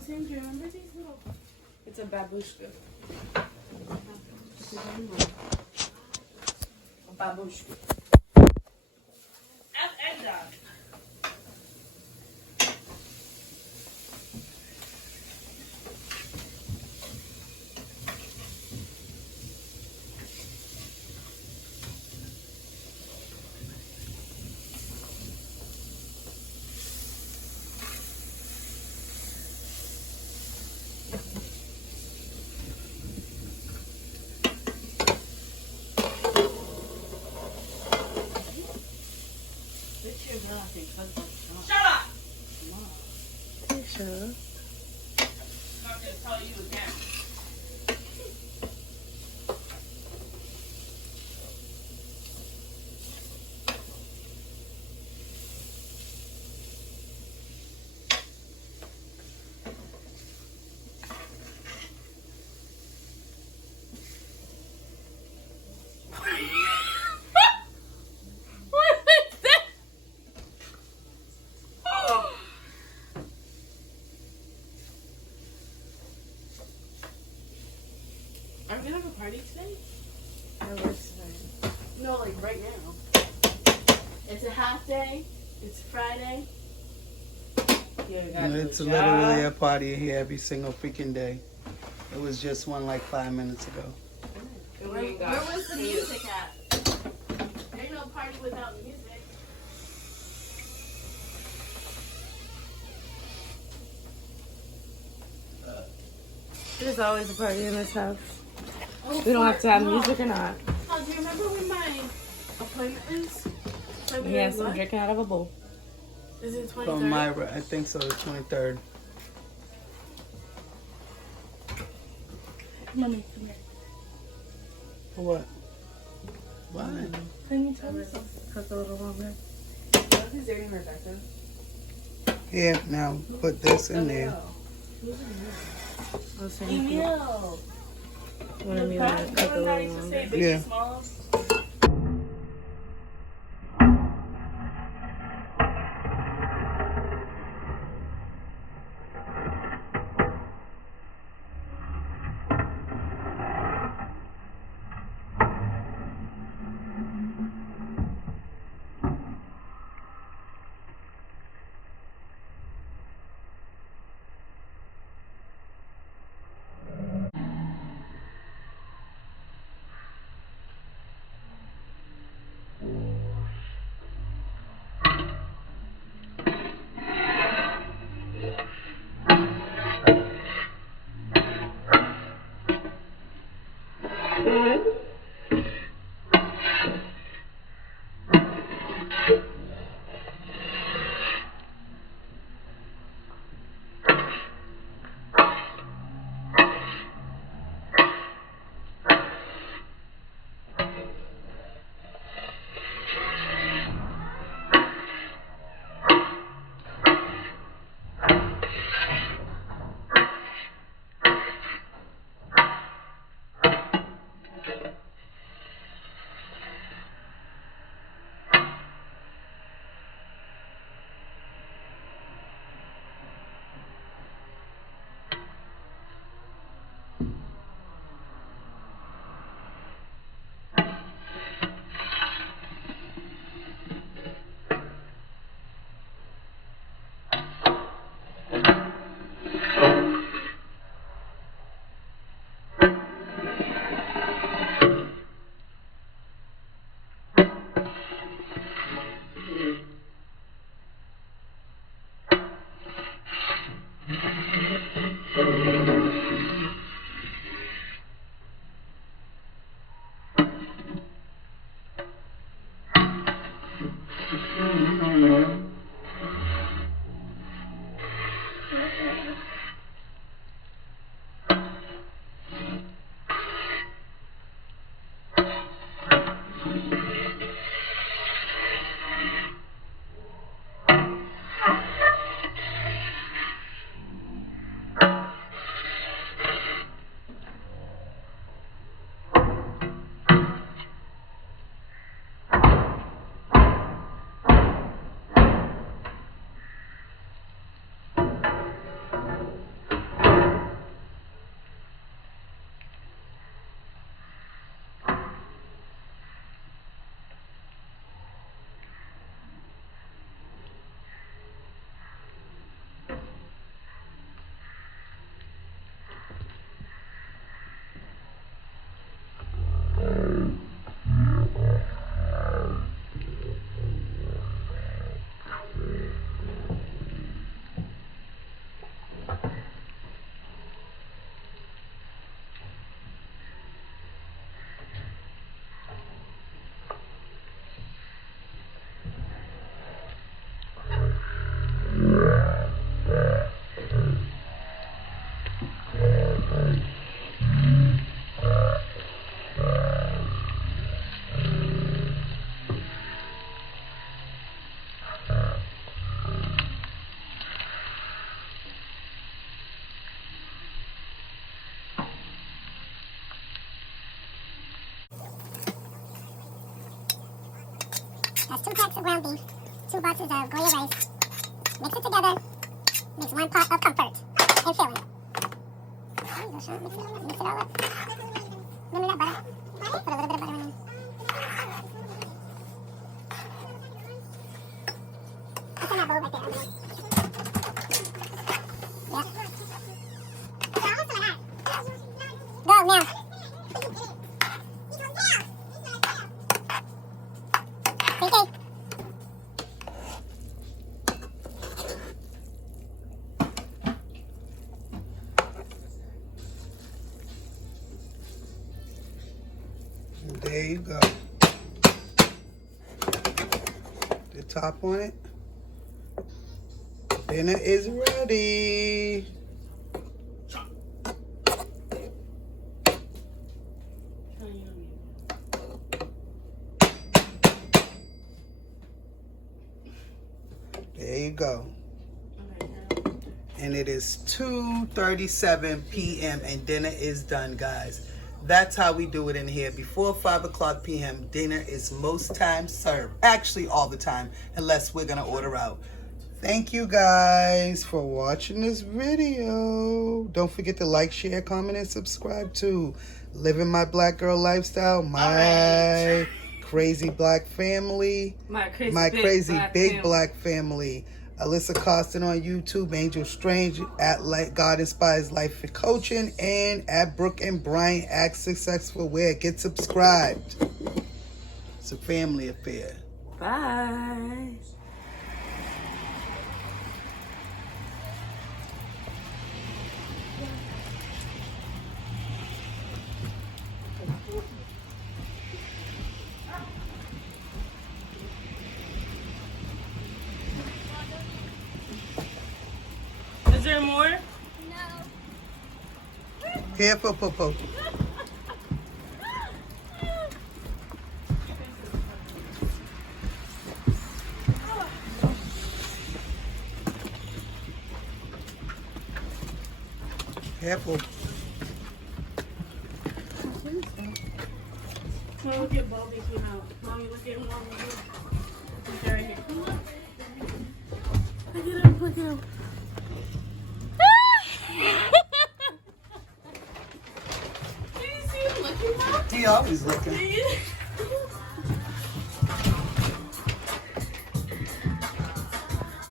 Sandra, remember these little... It's a babushka. A babushka. And shut up! You sure? I'm not going to tell you again. Are we gonna have a party today? I work tonight. No, like right now. It's a half day. It's Friday. It's literally a party here every single freaking day. It was just one like 5 minutes ago. Where was the music at? There's no party without music. There's always a party in this house. Oh, We don't have to have music or not. Oh, do you remember when my appointment is? Yes, I'm drinking out of a bowl. Is it 23rd? From Myra, I think so, the 23rd. Mommy, come here. For what? Why? Can you tell me something? That's a little longer. Who's dating Rebecca? Here, now put this in there. I was saying, Emil. you wanted me to cut the little longer. Yeah. 2 packs of ground beef, 2 boxes of Goya rice. Mix it together. Makes 1 pot of comfort and filling. There you go, Sean. Mix it all up. Remember that butter? Put a little bit of butter in. It's in that bowl right there. Yep. Go now. Okay. There you go. The top on it. Dinner is ready. There you go. And it is 2:37 p.m. and dinner is done, guys. That's how we do it in here. Before 5 o'clock p.m., dinner is most times served. Actually, all the time, unless we're going to order out. Thank you guys for watching this video. Don't forget to like, share, comment, and subscribe to Living My Black Girl Lifestyle, my crazy black family, my crazy big black family. Alyssa Costin on YouTube, Angel Strange at God Inspires Life for Coaching, and at Brooke and Brian Act Successful Wear. Get subscribed. It's a family affair. Bye. Is there more? Careful, Popo. Careful. Mommy, look at Bobby came out. Mommy, look at Mommy. He's right here. Look at him, look at him. Did you see him looking now? He always looking. Did you?